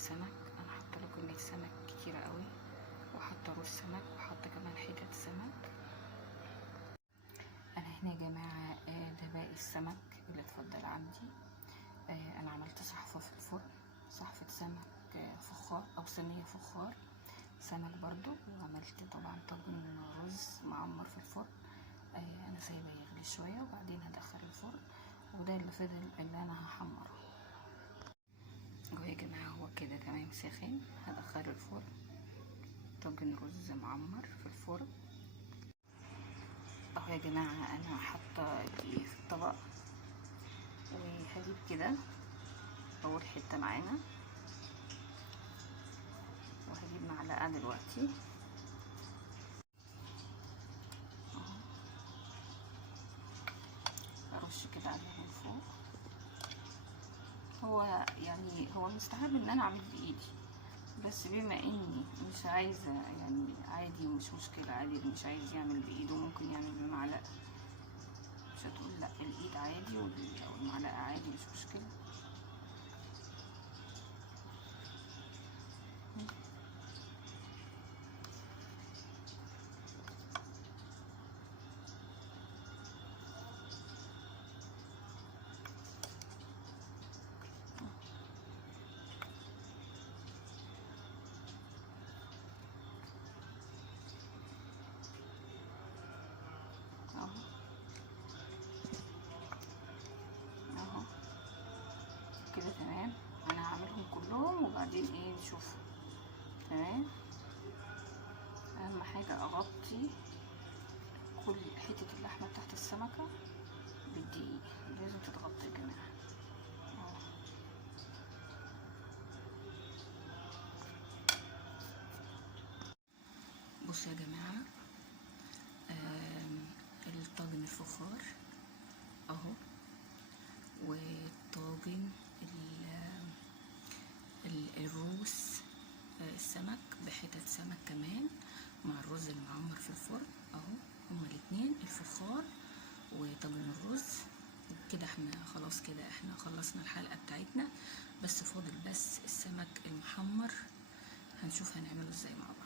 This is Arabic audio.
السمك. انا حاطه له كميه سمك كتيره قوي، وحاطه رز سمك، وحاطه كمان حتت سمك. انا هنا يا جماعه ده باقي السمك اللي اتفضل عندي. انا عملت صحفه في الفرن، صحفه سمك فخار او صينيه فخار سمك برضو، وعملت طبعا طاجن رز معمر في الفرن. انا سايبه يغلي شويه وبعدين هدخل الفرن، وده اللي فضل اللي انا هحمره. اهو يا جماعه هو كده تمام ساخن، هدخله الفرن. طاجن رز معمر في الفرن اهو يا جماعه. انا حاطه دي في الطبق، وهجيب كده اول حته معانا، وهجيب معلقه دلوقتي ارش كده عليها من فوق. هو يعني هو مستحب ان انا اعمل بايدي، بس بما اني مش عايزه يعني عادي، مش مشكله عادي، اللي مش عايز يعمل بايده ممكن يعمل بمعلقه. مش هتقول لا، الايد عادي والمعلقه عادي، مش مشكله. اهو كده تمام. انا هعملهم كلهم وبعدين نشوف. تمام. اهم حاجه اغطي كل حته اللحمه تحت السمكه بالدقيق، لازم تتغطي يا جماعه. بصوا يا جماعه، الطاجن الفخار اهو، والطاجن الروس السمك بحتت سمك كمان مع الرز المعمر في الفرن اهو، هما الاتنين الفخار وطاجن الرز. كده احنا خلاص، كده احنا خلصنا الحلقة بتاعتنا، بس فاضل بس السمك المحمر، هنشوف هنعمله ازاي مع بعض.